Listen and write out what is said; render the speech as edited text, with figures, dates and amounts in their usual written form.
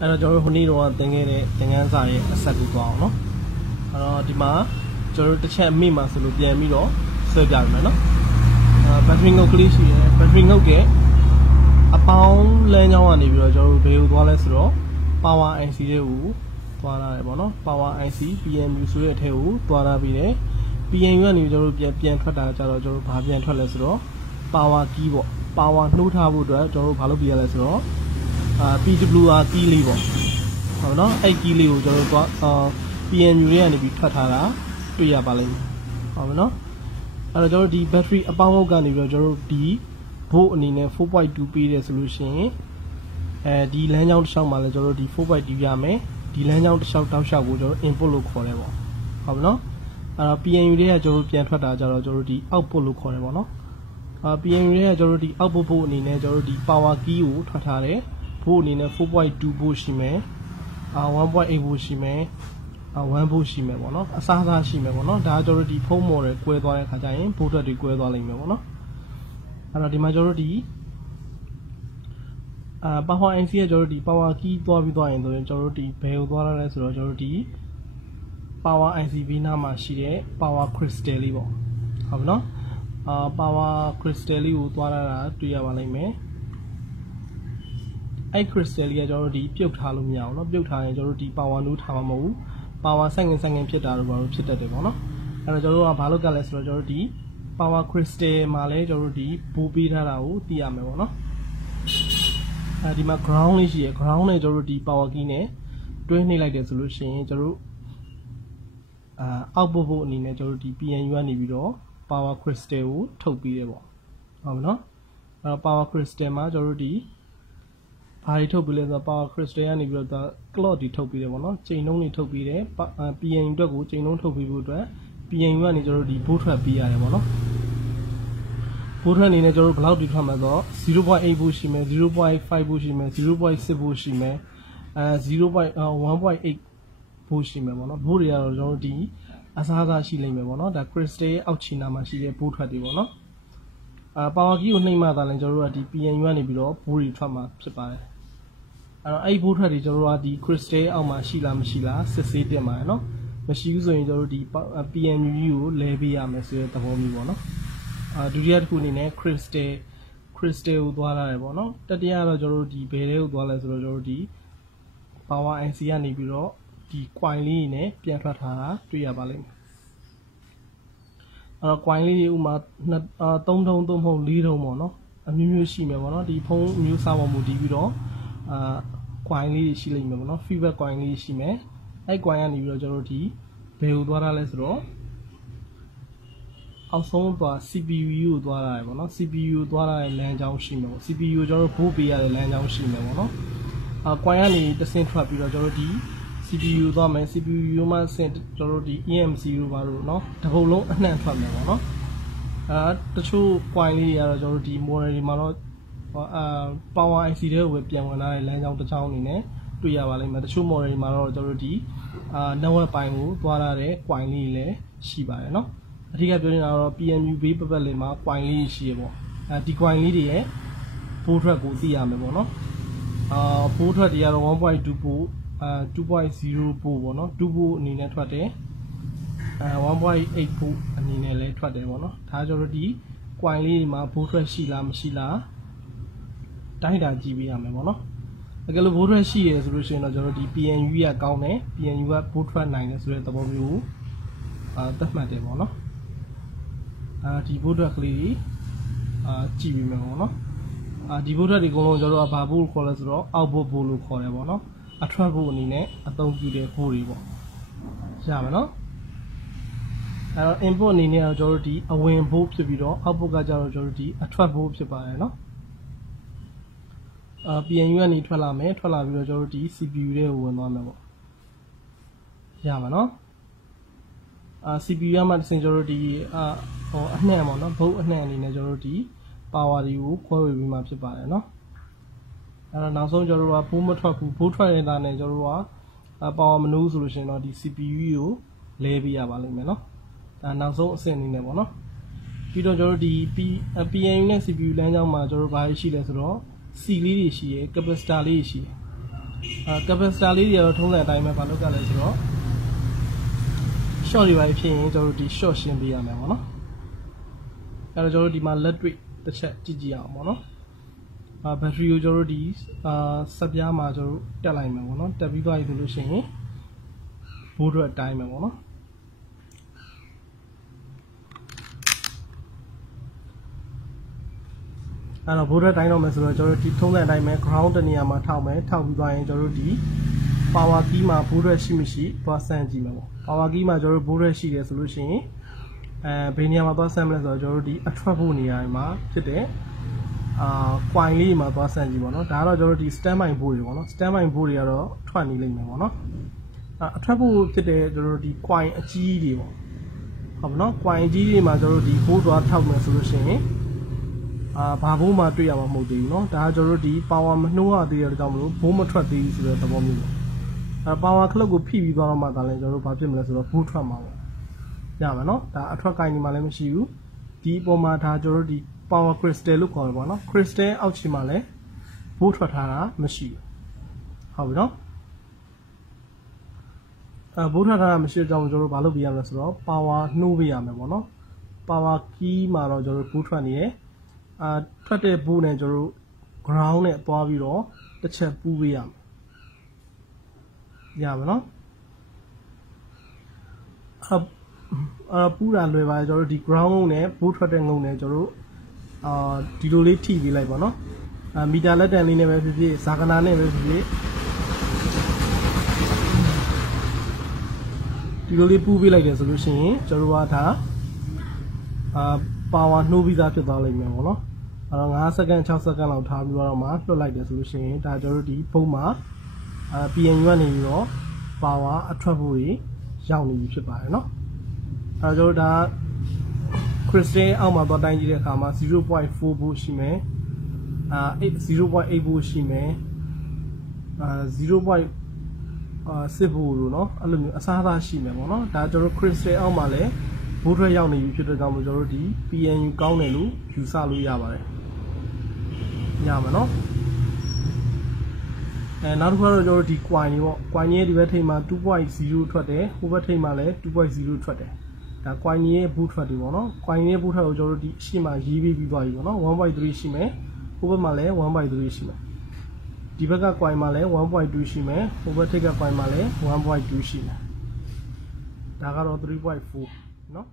အဲ့တော့ကျွန်တော်တို့ဟိုနေ့တော့သင်ခဲ့တဲ့သင်ခန်းစာရဲ့အဆက်ကိုသွားအောင်နော်အဲ့တော့ဒီမှာကျွန်တော်တို့တစ်ချက်မိမှဆိုလို့ပြန်ပြီးတော့ဆွဲပြရမယ်နော်battery ငုတ်ကလေးရှိတယ် battery ငုတ်ရဲ့အပေါင်းလမ်းကြောင်းကနေပြီးတော့ကျွန်တော်တို့ဘယ်ကိုသွားလဲဆိုတော့ power IC တွေကိုသွားရတယ်ပေါ့နော် power IC PMU ဆိုတဲ့အထက်ကိုသွားရပြီးတယ် PMU ကနေကျွန်တော်တို့ပြန်ထွက်တာကြတော့ကျွန်တော်တို့ဘာပြန်ထွက်လဲဆိုတော့ power key ပေါ့ power နှိုးထားဖို့အတွက်ကျွန်တော်တို့ဘာလုပ်ပြရလဲဆိုတော့PWR key လေးပေါ့ဟုတ်နော်အဲ့ key လေးကိုကျွန်တော်တို့PMU တွေကနေပြီးထွက်ထားတာတွေ့ရပါလိမ့်မယ်ဟုတ်ပြီနော်အဲ့တော့ကျွန်တော်တို့ဒီ battery အပေါင်းအုပ်ကနေပြီးတော့ကျွန်တော်တို့ဒီ volt အနေနဲ့ 4.2 ပေးတယ်ဆိုလို့ရှိရင်ဒီလမ်းကြောင်းတစ်လျှောက်မှာလည်းကျွန်တော်တို့ဒီ 4.2 ရမယ်ဒီလမ်းကြောင်းတစ်လျှောက်တောက်လျှောက်ကိုကျွန်တော် input လို့ခေါ်တယ်ပေါ့ဟုတ်ပြီနော်အဲ့တော့ PMU တွေကကျွန်တော်တို့ပြန်ထွက်တာကြတော့ကျွန်တော်တို့ဒီ output လို့ခေါ်တယ်ပေါ့နော် PMU တွေကကျွန်တော်တို့ဒီ output volt အနေနဲ့ကျွန်တော်တို့ဒီ power key ကိုထွက်ထားတယ် volt အနေနဲ့ 4.2 volt ရှိမယ်1.8 volt ရှိမယ်1 volt ရှိမယ်ပေါ့နော်အစားအစာရှိမယ်ပေါ့နော်ဒါကကျွန်တော်တို့ဒီဖုန်း model ကွဲသွားတဲ့ခါကျရင် volt တွေကွဲသွားလိမ့်မယ်ပေါ့နော်အဲ့တော့ဒီမှာကျွန်တော်တို့ဒီpower IC ကကျွန်တော်တို့ဒီ power key သွားပြီးသွားရင်ဆိုရင်ကျွန်တော်တို့ဒီဘယ်ကိုသွားရလဲဆိုတော့ကျွန်တော်တို့ဒီ power IC ဘေးနားမှာရှိတဲ့ power crystal လေးပေါ့ဟုတ်ပြီနော်power crystal လေးကိုသွားရတာတွေ့ရပါလိမ့်မယ်အဲ့ crystal လေးကကျွန်တော်တို့ဒီပြုတ်ထားလို့မရအောင်เนาะပြုတ်ထားရင်ကျွန်တော်တို့ဒီ power နူးထားမှာမဟုတ်ဘူး power ဆိုင်ငင်ဖြစ်တာတို့ဘာလို့ဖြစ်တတ်တယ်ပေါ့နော်အဲ့တော့ကျွန်တော်တို့ကဘာလုပ်ကြလဲဆိုတော့ကျွန်တော်တို့ဒီ power crystal မှာလဲကျွန်တော်တို့ဒီပိုးပေးထားတာကိုသိရမယ်ပေါ့နော်ဒီမှာ ground လေးရှိရယ် ground နဲ့ကျွန်တော်တို့ဒီ power key နဲ့တွဲနှိပ်လိုက်တယ်ဆိုလို့ရှိရင်ကျွန်တော်တို့output ဖို့အနေနဲ့ကျွန်တော်တို့ဒီ PNU ကနေပြီးတော့ power crystal ကိုထုတ်ပြီးတယ်ပေါ့ဟုတ်ပြီနော်အဲ့တော့ power crystal မှာကျွန်တော်တို့ဒီဘာတွေထုတ်ပြီးလဲဆိုတော့ power crystal ကနေပြီးတော့ clock တွေထုတ်ပြီးတယ်ပေါ့နော်ချိန်နှုန်းတွေထုတ်ပြီးတယ် PNU အတွက်ကိုချိန်နှုန်းထုတ်ပြီးဖို့အတွက် PNU ကနေကျွန်တော်တို့ဒီ volt ထွက်ပေးရတယ်ပေါ့နော် volt ထွက်အနေနဲ့ကျွန်တော်တို့ဘယ်လောက်ဒီထွက်မှာဆိုတော့ 0.8 volt ရှိမယ် 0.5 volt ရှိမယ် 0.6 volt ရှိမယ်1.8 volt ရှိမယ်ပေါ့နော် volt တွေကတော့ကျွန်တော်တို့ဒီအစားအစာရှိလိမ့်မယ်ပေါ့နော်ဒါ crystal ရဲ့အောက်ခြေနာမှာရှိတဲ့ volt ထွက်တွေပေါ့နော်power key ကိုနှိပ်မှသာလည်းကျွန်တော်တို့ကဒီ PNU ကနေပြီးတော့ volt တွေထွက်မှာဖြစ်ပါတယ်အဲ့တော့အဲ့ volt ထွက်တွေကျွန်တော်တို့ကဒီ crystal အောက်မှာရှိလားမရှိလားစစ်ဆေးတင်ပါတယ်နော်မရှိဘူးဆိုရင်ကျွန်တော်တို့ဒီ PNU ကိုလဲပေးရမယ်ဆိုတဲ့သဘောမျိုးပေါ့နော်ဒုတိယတစ်ခုအနေနဲ့ crystal ကိုသွားရတယ်ပေါ့နော်တတိယကတော့ကျွန်တော်တို့ဒီဘယ်တွေကိုသွားလဲဆိုတော့ကျွန်တော်တို့ဒီ power IC ကနေပြီးတော့ဒီ coin လေးတွေနဲ့ပြန်ထွက်ထားတာတွေ့ရပါလိမ့်မယ်အဲ့တော့ coin လေးတွေဥမာ3ထုံ3ထုံ4ထုံပေါ့နော်အမျိုးမျိုးရှိမယ်ပေါ့နော်ဒီဖုန်းမျိုးစားပေါ်မူတည်ပြီးတော့coin လေးတွေရှိလိမ့်မယ်ပေါ့နော် feedback coin လေးရှိမယ်အဲ့ coin ကနေပြီးတော့ကျွန်တော်တို့ဒီဘယ်ကိုသွားတာလဲဆိုတော့အောက်ဆုံးသွား CPU ကိုသွားရတယ်ပေါ့နော် CPU ကိုသွားရတဲ့လမ်းကြောင်းရှိမယ်ပေါ့ CPU ကိုကျွန်တော်တို့ volt ပေးရတဲ့လမ်းကြောင်းရှိမယ်ပေါ့နော်coin ကနေတဆင့်ထွက်ပြီးတော့ကျွန်တော်တို့ဒီ CPU သွားမယ် CPU ရိုးမှဆင့်ကျွန်တော်တို့ဒီ EMC တို့ဘာလို့เนาะတစ်ပုတ်လုံးအနှံ့ထွက်မယ်ပေါ့နော်တချို့ coin လေးတွေကတော့ကျွန်တော်တို့ဒီ model တွေမှာတော့power IC တွေကိုပဲပြန်ဝင်လာတဲ့လမ်းကြောင်းတစ်ချောင်းအနေနဲ့တွေ့ရပါလိမ့်မယ်တချို့ model တွေမှာတော့ကျွန်တော်တို့ဒီnetwork ပိုင်းကိုသွားရတဲ့ coin လေးတွေလည်းရှိပါတယ်เนาะအထူးကပြောနေတာတော့ PMU ဘေးပတ်လေးမှာ coin လေးရှိရပေါ့ဒီ coin လေးတွေရဲ့ volt ထွက်ကိုသိရမယ်ပေါ့နော်volt ထွက်တွေကတော့ 1.2 volt 2.0 volt ပေါ့နော်2 volt အနေနဲ့ထွက်တယ်1.8 volt အနေနဲ့လည်းထွက်တယ်ပေါ့နော်ဒါကျွန်တော်တို့ဒီ coin လေးတွေမှာ volt ထွက်ရှိလားမရှိလားတိုင်းတာကြည့်ပေးရမယ်ပေါ့နော်အကယ်လို့ volt ထွက်ရှိရဆိုလို့ရှိရင်တော့ကျွန်တော်တို့ဒီ PNU ကကောင်းတယ် PNU က volt ထွက်နိုင်တယ်ဆိုတဲ့သဘောမျိုးသတ်မှတ်တယ်ပေါ့နော်ဒီ volt ထွက်ကလေးကြည့်ပြီးမယ်ပေါ့နော်ဒီ volt ထွက်တွေအကုန်လုံးကျွန်တော်တို့ကဘာ volt ခေါ်လဲဆိုတော့ output volt လို့ခေါ်တယ်ပေါ့နော်အထွက်ဖို့အနေနဲ့အသုံးပြုတဲ့ volt တွေပေါ့ရမယ်နော်အဲ့တော့ input အနေနဲ့တော့ကျွန်တော်တို့ဒီအဝင် volt ဖြစ်ပြီးတော့ output ကကြတော့ကျွန်တော်တို့ဒီအထွက် volt ဖြစ်ပါတယ်နော်PNU ကနေထွက်လာမယ်ထွက်လာပြီးတော့ကျွန်တော်တို့ဒီ CPU တွေကိုဝင်သွားမယ်ပေါ့ရမှာနော်CPU ရမှတစ်စင်ကျွန်တော်တို့ဒီအနှံ့ပေါ့နော် volt အနှံ့အနေနဲ့ကျွန်တော်တို့ဒီ power တွေကိုခွဲဝေပြီးမှဖြစ်ပါတယ်နော်အဲ့တော့နောက်ဆုံးကျွန်တော်တို့က volt မထွက်ဘူး volt ထွက်နေတာနဲ့ကျွန်တော်တို့က power မနိုးဆိုလို့ရှိရင်တော့ဒီ CPU ကိုလဲပေးရပါလိမ့်မယ်နော်ဒါနောက်ဆုံးအဆင့်အနေနဲ့ပေါ့နော်ပြီးတော့ကျွန်တော်တို့ဒီ PNU နဲ့ CPU လမ်းကြောင်းမှာကျွန်တော်တို့ဘာရှိလဲဆိုတော့ C လေးတွေရှိရယ် capacitor လေးရှိတယ် capacitor လေးတွေတော့ထုံးစံအတိုင်းပဲဘာလုပ်ကြလဲဆိုတော့ short တွေပဲဖြစ်ရင်ကျွန်တော်တို့ဒီ short ရှင်းပေးရမယ်ပေါ့နော်အဲ့တော့ကျွန်တော်တို့ဒီမှာလက်တွေ့တစ်ချက်ကြည့်ကြည့်အောင်ပေါ့နော်ဘက်ထရီကိုကျွန်တော်တို့ဒီစက်ပြားမှာကျွန်တော်တို့တက်လိုက်မယ်ပေါ့နော်တက်ပြီးသွားပြီဆိုလို့ရှိရင်ဘိုးတို့အတိုင်းပဲပေါ့နော်အဲ့တော့ဘိုးတို့တိုင်းတော့မယ်ဆိုတော့ကျွန်တော်တို့ဒီထုံးစံအတိုင်းပဲ ground တနေရာမှာထောက်မယ်ထောက်ပြီးသွားရင်ကျွန်တော်တို့ဒီ power key မှာဘိုးတို့ရှိမရှိသွားဆန်းကြည့်မယ်ပေါ့ power key မှာကျွန်တော်တို့ဘိုးတို့ရှိတယ်ဆိုလို့ရှိရင်ဘယ်နေရာမှာသွားဆန်းမလဲဆိုတော့ကျွန်တော်တို့ဒီအထွက်ဖို့နေရာမှာဖြစ်တဲ့coin လေးမှာသွားဆန်းကြည့်ပေါ့နော်ဒါကတော့ကျွန်တော်တို့ဒီ standby board တွေပေါ့နော် standby board တွေကတော့ထွက်နေလိမ့်မယ်ပေါ့နော်အထွက်ဖို့ဖြစ်တဲ့ကျွန်တော်တို့ဒီ coin အကြီးတွေပေါ့ဟုတ်ပါနော် coin အကြီးတွေမှာကျွန်တော်တို့ဒီ board သွားထောက်မယ်ဆိုလို့ရှိရင်ဘာဘိုးမှတွေ့ရမှာမဟုတ်သေးဘူးเนาะဒါကကျွန်တော်တို့ဒီ power မနှိုးရသေးတဲ့ကြောင့်မလို့ဘိုးမထွက်သေးဘူးဆိုတဲ့သဘောမျိုးပေါ့power ခလုတ်ကိုဖိပြီးသွားတော့မှဒါလည်းကျွန်တော်တို့ဘာဖြစ်မလဲဆိုတော့ဘိုးထွက်မှာပေါ့ရမှာเนาะဒါအထွက်ကိုင်းနေမှလည်းမရှိဘူးဒီအပေါ်မှာဒါကျွန်တော်တို့ဒီ power crystal လို့ခေါ်တယ်ပေါ့နော် crystal အောက်ခြေမှာလည်းဘိုးထွက်ထားတာမရှိဘူးဟုတ်ပြီเนาะဘိုးထွက်ထားတာမရှိတဲ့ကြောင့်ကျွန်တော်တို့ဘာလုပ်ပြရမလဲဆိုတော့ power နှိုးပေးရမယ်ပေါ့နော် power key မှာတော့ကျွန်တော်တို့ဘိုးထွက်နေတယ်ထွက်တဲ့ဘိုးနဲ့ကျွန်တော်တို့ ground နဲ့သွားပြီးတော့တစ်ချက်ပူးပေးရမယ်ရမယ်နော်ပူးတာလွယ်ပါတယ်ကျွန်တော်တို့ဒီ ground ငုံနဲ့ဘိုးထွက်တဲ့ငုံနဲ့ကျွန်တော်တို့ဒီလိုလေးထိပေးလိုက်ပါနော်မီတာလက်တန်လေးနဲ့ပဲဖြစ်ဖြစ်ဇာကနာနဲ့ပဲဖြစ်ဖြစ်ဒီလိုလေးပူးပေးလိုက်တယ်ဆိုလို့ရှိရင်ကျွန်တော်တို့ကဒါpower နှိုးပြီးသားဖြစ်သွားလိမ့်မယ်ပေါ့နော်အဲ့တော့5စက္ကန့်6စက္ကန့်လောက်ထားပြီးတော့မှလွှတ်လိုက်တယ်ဆိုလို့ရှိရင်ဒါကျွန်တော်တို့ဒီဖုန်းမှာPNU ကနေပြီးတော့ power အထွက်ဖို့ကြီးရောက်နေပြီဖြစ်ပါတယ်เนาะအဲ့တော့ကျွန်တော်တို့ဒါ crystal အောက်မှာသွားတိုင်းကြည့်တဲ့အခါမှာ 0.4 volt ရှိမယ်0.8 volt ရှိမယ်0.6 volt လို့เนาะအဲ့လိုမျိုးအစားအစာရှိမယ်ပေါ့เนาะဒါကျွန်တော် crystal အောက်မှာလည်းဘိုးထွက်ရောက်နေပြီဖြစ်တဲ့ကြောင့်မို့ကျွန်တော်တို့ဒီ PNU ကောင်းတယ်လို့ယူဆလို့ရပါတယ်ညမှာเนาะနောက်တစ်ခါတော့ကျွန်တော်တို့ဒီ coin တွေပေါ့ coin ရဲ့ဒီဘက်ထိပ်မှာ 2.0 ထွက်တယ်ဟိုဘက်ထိပ်မှာလည်း 2.0 ထွက်တယ်ဒါ coin ရဲ့ဘိုးထွက်တွေပေါ့เนาะ coin ရဲ့ဘိုးထွက်ကိုကျွန်တော်တို့ဒီအရှိမရေးပေးပြီးသွားပြီပေါ့เนาะ 1.3 ရှိမယ်ဟိုဘက်မှာလည်း 1.3 ရှိမယ်ဒီဘက်က coin မှာလည်း 1.2 ရှိမယ်ဟိုဘက်ထိပ်က coin မှာလည်း 1.2 ရှိမယ်ဒါကတော့ 3.4 เนาะ